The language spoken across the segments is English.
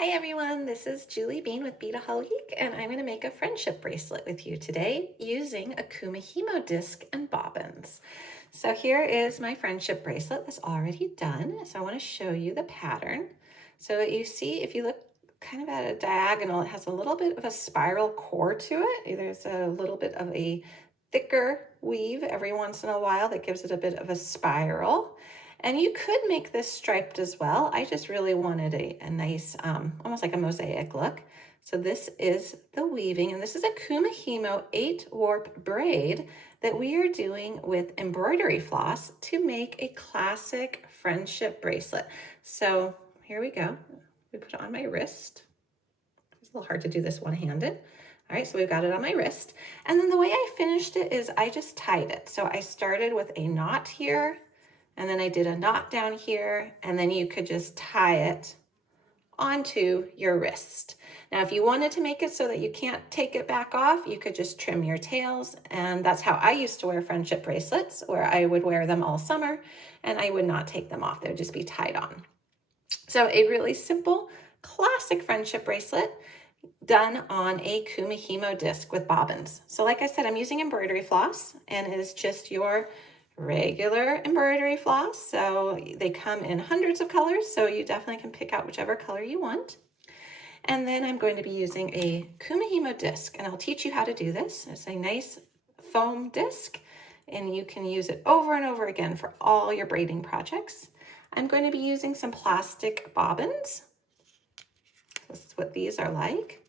Hi everyone, this is Julie Bean with Beadaholic, and I'm going to make a friendship bracelet with you today using a Kumihimo disc and bobbins. So here is my friendship bracelet that's already done. So I want to show you the pattern. So you see, if you look kind of at a diagonal, it has a little bit of a spiral core to it. There's a little bit of a thicker weave every once in a while that gives it a bit of a spiral. And you could make this striped as well. I just really wanted a nice, almost like a mosaic look. So this is the weaving, and this is a Kumihimo 8 warp braid that we are doing with embroidery floss to make a classic friendship bracelet. So here we go. We put it on my wrist. It's a little hard to do this one-handed. All right, so we've got it on my wrist. And then the way I finished it is I just tied it. So I started with a knot here, and then I did a knot down here, and then you could just tie it onto your wrist. Now, if you wanted to make it so that you can't take it back off, you could just trim your tails, and that's how I used to wear friendship bracelets, where I would wear them all summer, and I would not take them off. They would just be tied on. So a really simple, classic friendship bracelet done on a Kumihimo disc with bobbins. So like I said, I'm using embroidery floss, and it is just your regular embroidery floss. So they come in hundreds of colors, so you definitely can pick out whichever color you want. And then I'm going to be using a Kumihimo disc, and I'll teach you how to do this. It's a nice foam disc, and you can use it over and over again for all your braiding projects. I'm going to be using some plastic bobbins. This is what these are like.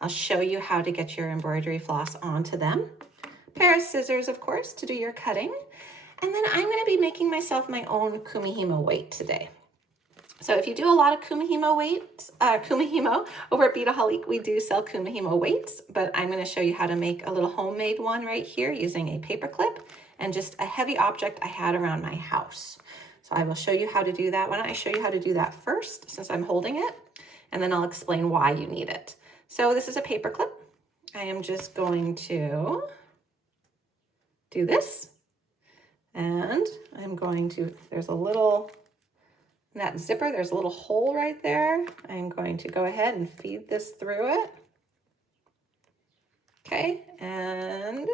I'll show you how to get your embroidery floss onto them. Pair of scissors, of course, to do your cutting. And then I'm going to be making myself my own Kumihimo weight today. So if you do a lot of Kumihimo weights, Kumihimo over at Beadaholic, we do sell Kumihimo weights, but I'm going to show you how to make a little homemade one right here using a paper clip and just a heavy object I had around my house. So I will show you how to do that. Why don't I show you how to do that first, since I'm holding it, and then I'll explain why you need it. So this is a paper clip. I am just going to do this, and I'm going to, there's a little, in that zipper, there's a little hole right there. I'm going to go ahead and feed this through it. Okay, and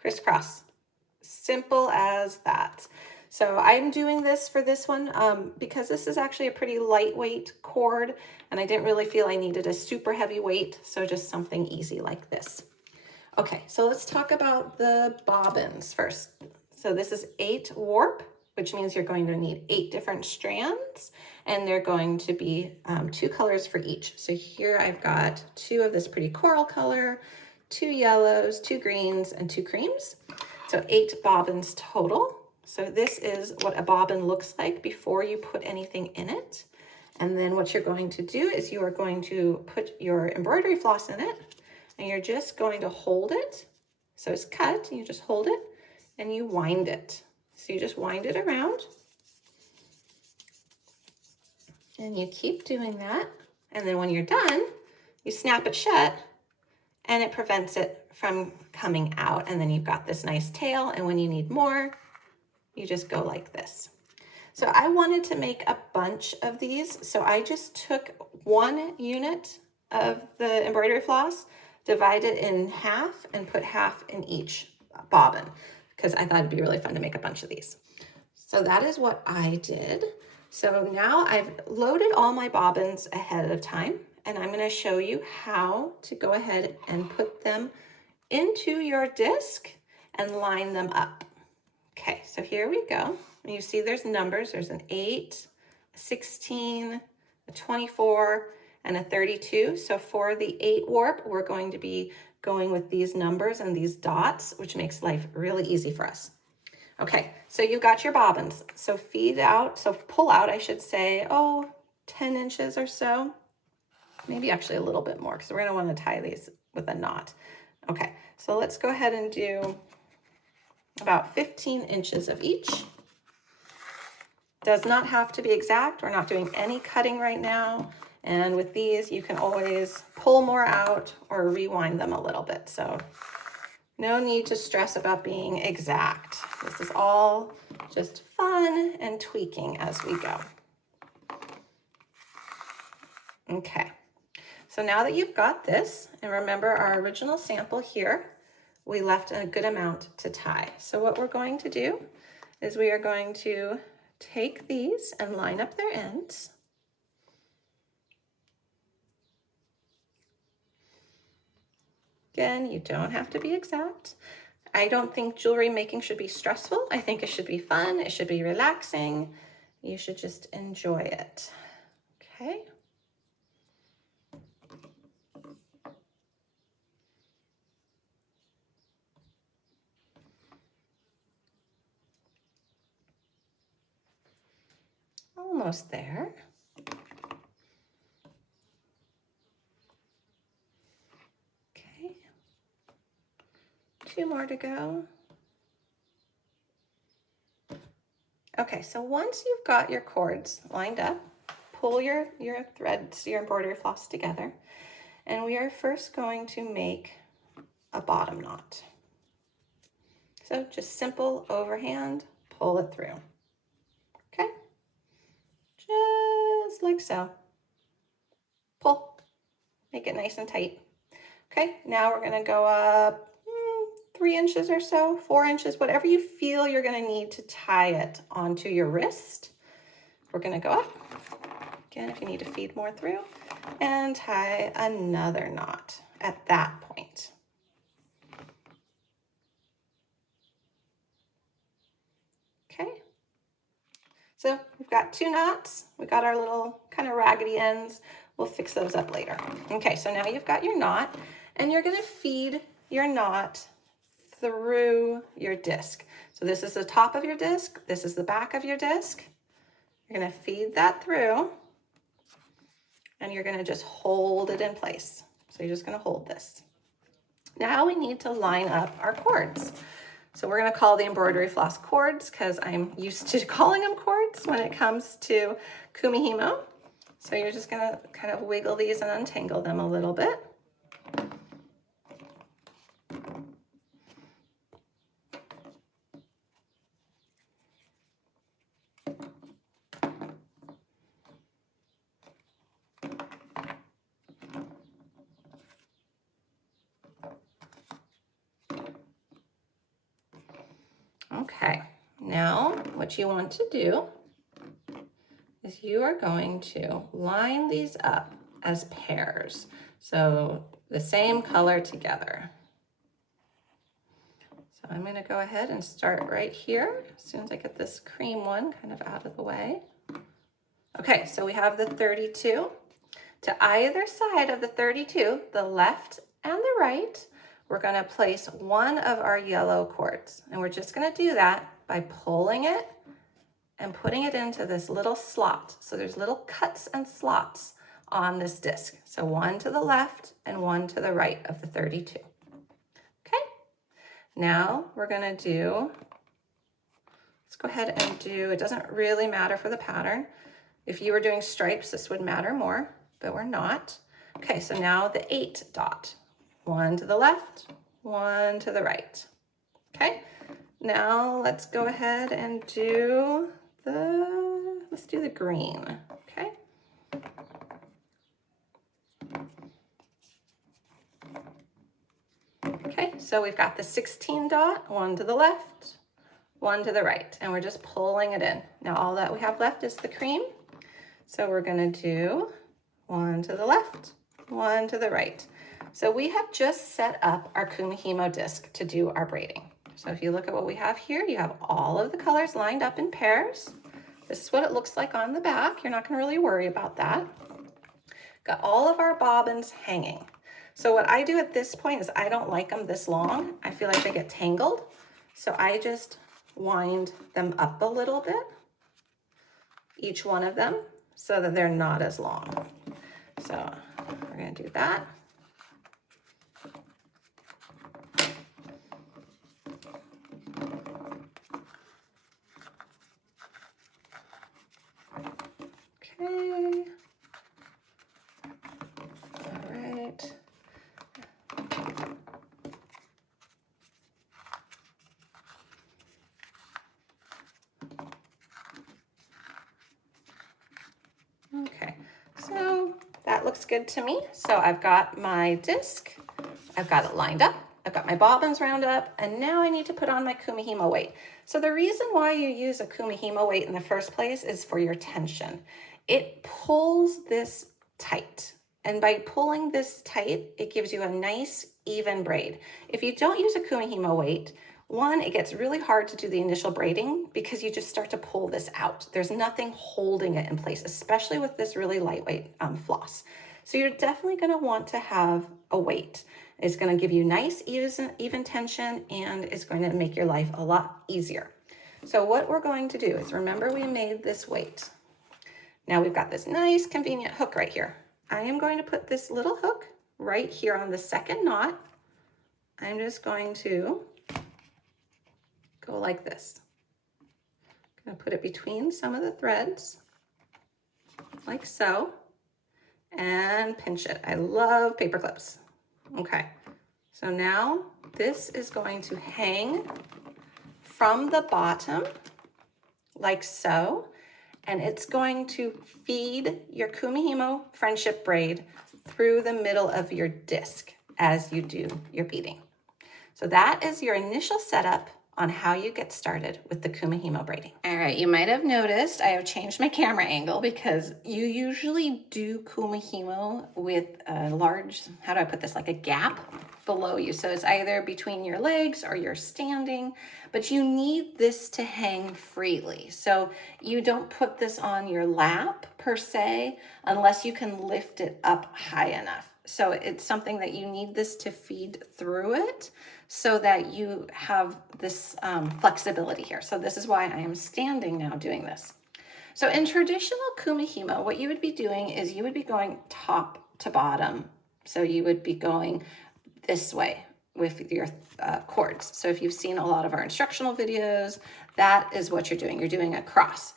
crisscross. Simple as that. So I'm doing this for this one because this is actually a pretty lightweight cord, and I didn't really feel I needed a super heavy weight, so just something easy like this. Okay, so let's talk about the bobbins first. So this is 8 warp, which means you're going to need 8 different strands, and they're going to be 2 colors for each. So here I've got 2 of this pretty coral color, 2 yellows, 2 greens, and 2 creams. So 8 bobbins total. So this is what a bobbin looks like before you put anything in it. And then what you're going to do is you are going to put your embroidery floss in it, and you're just going to hold it. So it's cut, you just hold it and you wind it. So you just wind it around and you keep doing that. And then when you're done, you snap it shut and it prevents it from coming out. And then you've got this nice tail, and when you need more, you just go like this. So I wanted to make a bunch of these. So I just took 1 unit of the embroidery floss, divide it in half, and put half in each bobbin because I thought it'd be really fun to make a bunch of these. So that is what I did. So now I've loaded all my bobbins ahead of time, and I'm going to show you how to go ahead and put them into your disc and line them up. Okay, so here we go. You see there's numbers. There's an 8, a 16, a 24, and a 32. So for the 8 warp, we're going to be going with these numbers and these dots, which makes life really easy for us. Okay, so you've got your bobbins. So pull out, I should say, 10 inches or so. Maybe actually a little bit more, because we're gonna want to tie these with a knot. Okay, so let's go ahead and do about 15 inches of each. Does not have to be exact. We're not doing any cutting right now. And with these, you can always pull more out or rewind them a little bit. So no need to stress about being exact. This is all just fun and tweaking as we go. Okay, so now that you've got this, and remember our original sample here, we left a good amount to tie. So what we're going to do is we are going to take these and line up their ends. Again, you don't have to be exact. I don't think jewelry making should be stressful. I think it should be fun. It should be relaxing. You should just enjoy it. Okay. Almost there. Okay. 2 more to go. Okay, so once you've got your cords lined up, pull your threads, your embroidery floss together, and we are first going to make a bottom knot. So just simple overhand, pull it through. Okay, just like so. Pull, make it nice and tight. Okay, now we're gonna go up 3 inches or so, 4 inches, whatever you feel you're gonna need to tie it onto your wrist. We're gonna go up. Again, if you need to feed more through, and tie another knot at that point. Okay, so we've got 2 knots. We've got our little kind of raggedy ends. We'll fix those up later. Okay, so now you've got your knot, and you're gonna feed your knot through your disc. So this is the top of your disc, this is the back of your disc. You're gonna feed that through, and you're gonna just hold it in place. So you're just gonna hold this. Now we need to line up our cords. So we're gonna call the embroidery floss cords because I'm used to calling them cords when it comes to Kumihimo. So you're just gonna kind of wiggle these and untangle them a little bit. Okay, now what you want to do is you are going to line these up as pairs. So the same color together. So I'm gonna go ahead and start right here as soon as I get this cream one kind of out of the way. Okay, so we have the 32. To either side of the 32, the left and the right, we're gonna place one of our yellow cords. And we're just gonna do that by pulling it and putting it into this little slot. So there's little cuts and slots on this disc. So one to the left and one to the right of the 32. Okay, now we're gonna do, let's go ahead and do, it doesn't really matter for the pattern. If you were doing stripes, this would matter more, but we're not. Okay, so now the 8 dot. One to the left, one to the right. Okay, now let's go ahead and do let's do the green, okay? Okay, so we've got the 16 dot, one to the left, one to the right, and we're just pulling it in. Now all that we have left is the cream. So we're gonna do one to the left, one to the right. So we have just set up our Kumihimo disc to do our braiding. So if you look at what we have here, you have all of the colors lined up in pairs. This is what it looks like on the back. You're not gonna really worry about that. Got all of our bobbins hanging. So what I do at this point is I don't like them this long. I feel like they get tangled. So I just wind them up a little bit, each one of them, so that they're not as long. So we're gonna do that. Okay. All right. Okay, so that looks good to me. So I've got my disc, I've got it lined up, I've got my bobbins round up, and now I need to put on my Kumihimo weight. So the reason why you use a Kumihimo weight in the first place is for your tension. It pulls this tight. And by pulling this tight, it gives you a nice, even braid. If you don't use a Kumihimo weight, one, it gets really hard to do the initial braiding because you just start to pull this out. There's nothing holding it in place, especially with this really lightweight floss. So you're definitely gonna want to have a weight. It's gonna give you nice, even tension, and it's going to make your life a lot easier. So what we're going to do is, remember we made this weight. Now we've got this nice, convenient hook right here. I am going to put this little hook right here on the second knot. I'm just going to go like this. I'm going to put it between some of the threads, like so, and pinch it. I love paper clips. Okay, so now this is going to hang from the bottom, like so, and it's going to feed your Kumihimo friendship braid through the middle of your disc as you do your beading. So that is your initial setup on how you get started with the Kumihimo braiding. All right, you might have noticed I have changed my camera angle because you usually do Kumihimo with a large, how do I put this, like a gap below you. So it's either between your legs or you're standing, but you need this to hang freely. So you don't put this on your lap per se, unless you can lift it up high enough. So it's something that you need this to feed through it so that you have this flexibility here. So this is why I am standing now doing this. So in traditional Kumihimo, what you would be doing is you would be going top to bottom. So you would be going this way with your cords. So if you've seen a lot of our instructional videos, that is what you're doing. You're doing a cross.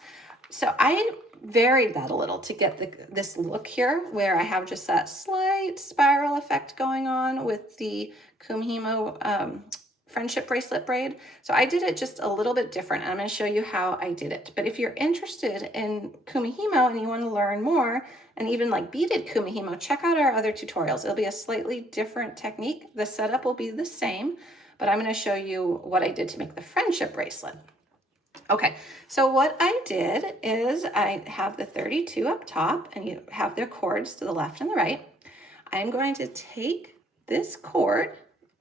So I varied that a little to get this look here where I have just that slight spiral effect going on with the Kumihimo friendship bracelet braid. So I did it just a little bit different, and I'm going to show you how I did it. But if you're interested in Kumihimo and you want to learn more, and even like beaded Kumihimo, check out our other tutorials. It'll be a slightly different technique. The setup will be the same, but I'm going to show you what I did to make the friendship bracelet. Okay, so what I did is I have the 32 up top, and you have their cords to the left and the right. I'm going to take this cord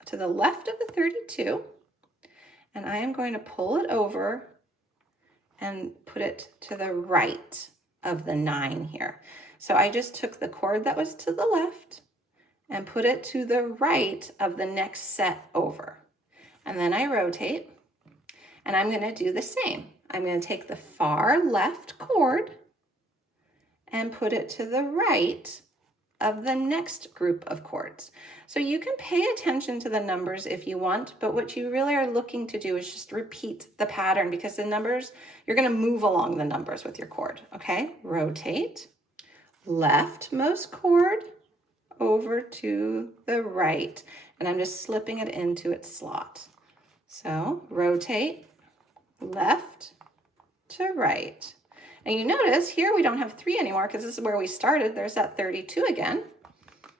to the left of the 32, and I am going to pull it over and put it to the right of the 9 here. So I just took the cord that was to the left and put it to the right of the next set over. And then I rotate, and I'm going to do the same. I'm going to take the far left cord and put it to the right of the next group of cords. So you can pay attention to the numbers if you want, but what you really are looking to do is just repeat the pattern, because the numbers, you're going to move along the numbers with your cord. Okay, rotate, leftmost cord over to the right, and I'm just slipping it into its slot. So rotate, left to right. And you notice here we don't have 3 anymore because this is where we started. There's that 32 again.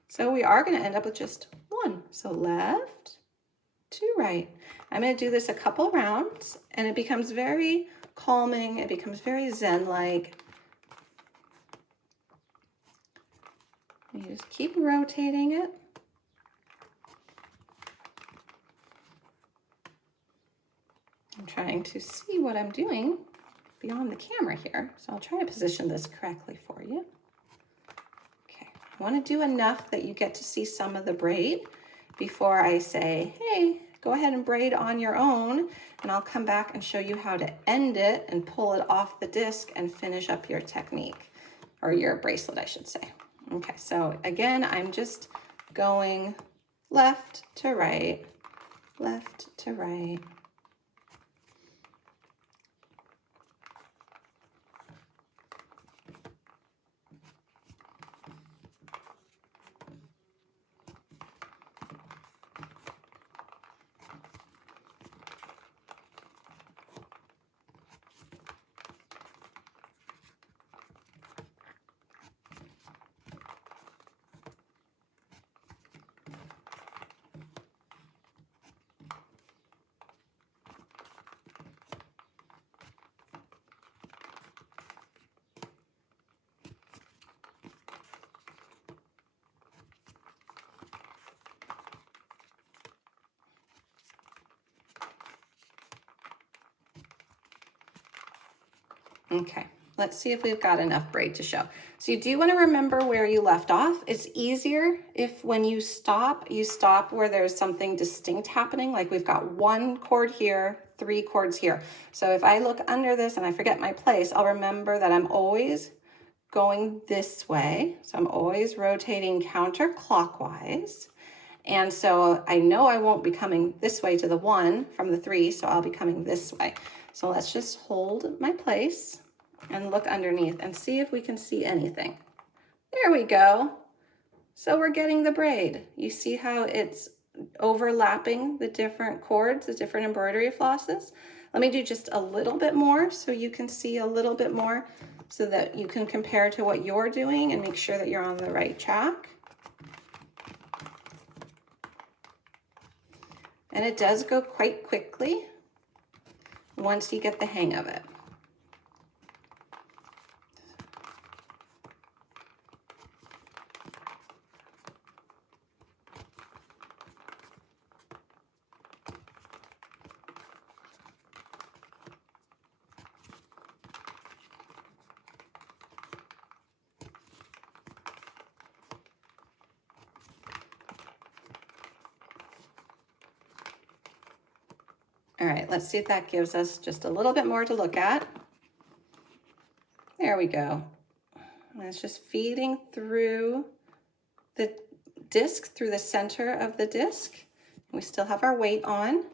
So we are going to end up with just 1. So left to right. I'm going to do this a couple rounds, and it becomes very calming. It becomes very zen-like. You just keep rotating it. I'm trying to see what I'm doing beyond the camera here, so I'll try to position this correctly for you. Okay, I want to do enough that you get to see some of the braid before I say, hey, go ahead and braid on your own, and I'll come back and show you how to end it and pull it off the disc and finish up your technique, or your bracelet, I should say. Okay, so again, I'm just going left to right, left to right. Okay, let's see if we've got enough braid to show. So you do want to remember where you left off. It's easier if when you stop where there's something distinct happening, like we've got one cord here, 3 cords here. So if I look under this and I forget my place, I'll remember that I'm always going this way. So I'm always rotating counterclockwise. And so I know I won't be coming this way to the 1 from the 3, so I'll be coming this way. So let's just hold my place and look underneath and see if we can see anything. There we go. So we're getting the braid. You see how it's overlapping the different cords, the different embroidery flosses? Let me do just a little bit more so you can see a little bit more so that you can compare to what you're doing and make sure that you're on the right track. And it does go quite quickly once you get the hang of it. All right, let's see if that gives us just a little bit more to look at. There we go. And it's just feeding through the disc, through the center of the disc. We still have our weight on.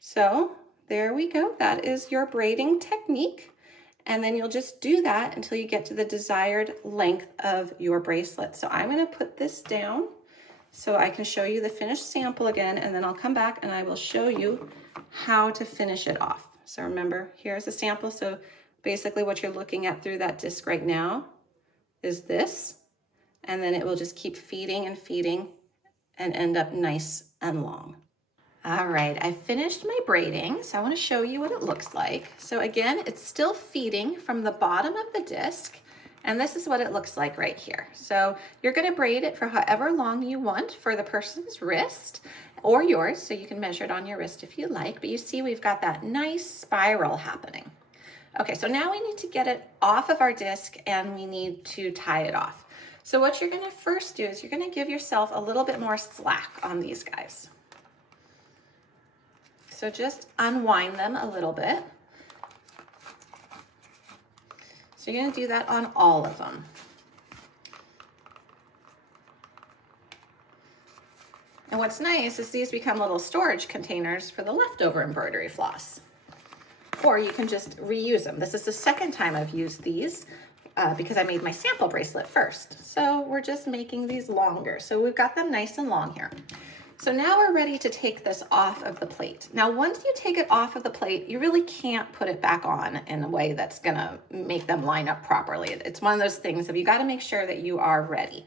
So there we go. That is your braiding technique. And then you'll just do that until you get to the desired length of your bracelet. So I'm going to put this down so I can show you the finished sample again, and then I'll come back and I will show you how to finish it off. So remember, here's a sample. So basically what you're looking at through that disc right now is this, and then it will just keep feeding and feeding and end up nice and long. All right, I finished my braiding, so I want to show you what it looks like. So again, it's still feeding from the bottom of the disc, and this is what it looks like right here. So you're going to braid it for however long you want for the person's wrist or yours, so you can measure it on your wrist if you like, but you see we've got that nice spiral happening. Okay, so now we need to get it off of our disc and we need to tie it off. So what you're going to first do is you're going to give yourself a little bit more slack on these guys. So just unwind them a little bit. So you're going to do that on all of them. And what's nice is these become little storage containers for the leftover embroidery floss. Or you can just reuse them. This is the second time I've used these because I made my sample bracelet first. So we're just making these longer. So we've got them nice and long here. So now we're ready to take this off of the plate. Now, once you take it off of the plate, you really can't put it back on in a way that's gonna make them line up properly. It's one of those things that you gotta make sure that you are ready.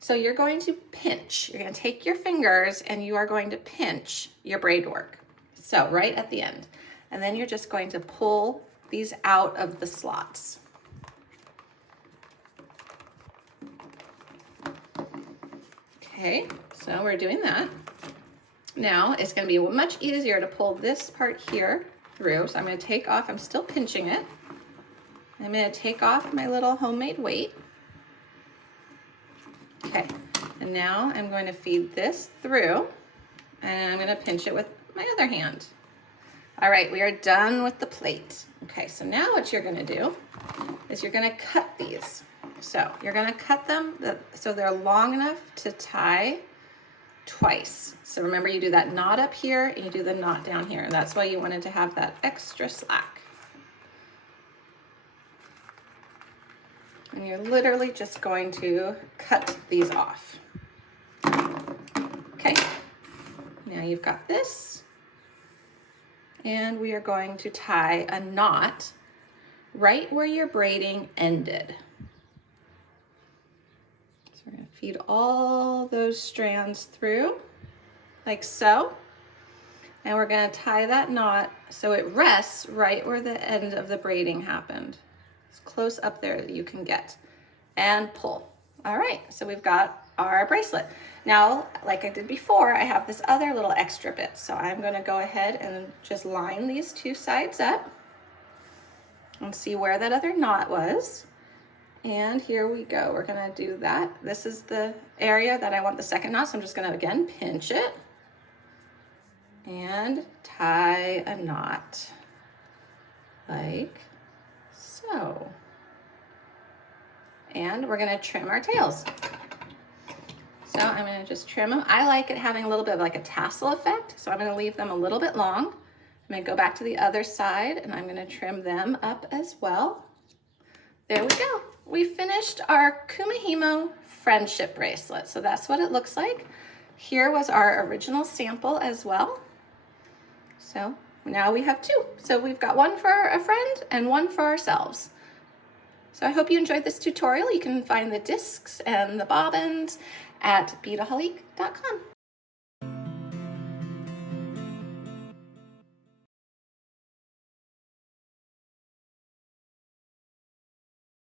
So you're going to pinch. You're gonna take your fingers and you are going to pinch your braid work. So right at the end. And then you're just going to pull these out of the slots. Okay, so we're doing that. Now it's going to be much easier to pull this part here through. So I'm going to take off, I'm still pinching it. I'm going to take off my little homemade weight. Okay, and now I'm going to feed this through and I'm going to pinch it with my other hand. All right, we are done with the plate. Okay, so now what you're going to do is you're going to cut these. So you're going to cut them so they're long enough to tie twice. So remember, you do that knot up here and you do the knot down here. And that's why you wanted to have that extra slack. And you're literally just going to cut these off. Okay, now you've got this. And we are going to tie a knot right where your braiding ended. So we're going to feed all those strands through like so. And we're going to tie that knot so it rests right where the end of the braiding happened. As close up there that you can get. And pull. All right, so we've got our bracelet. Now, like I did before, I have this other little extra bit. So I'm going to go ahead and just line these two sides up. and see where that other knot was. And here we go. We're gonna do that. This is the area that I want the second knot, so I'm just gonna, again, pinch it and tie a knot like so. And we're gonna trim our tails. So I'm gonna just trim them. I like it having a little bit of like a tassel effect, so I'm gonna leave them a little bit long. I'm gonna go back to the other side and I'm gonna trim them up as well. There we go. We finished our Kumihimo friendship bracelet. So that's what it looks like. Here was our original sample as well. So now we have two. So we've got one for a friend and one for ourselves. So I hope you enjoyed this tutorial. You can find the discs and the bobbins at beadaholique.com.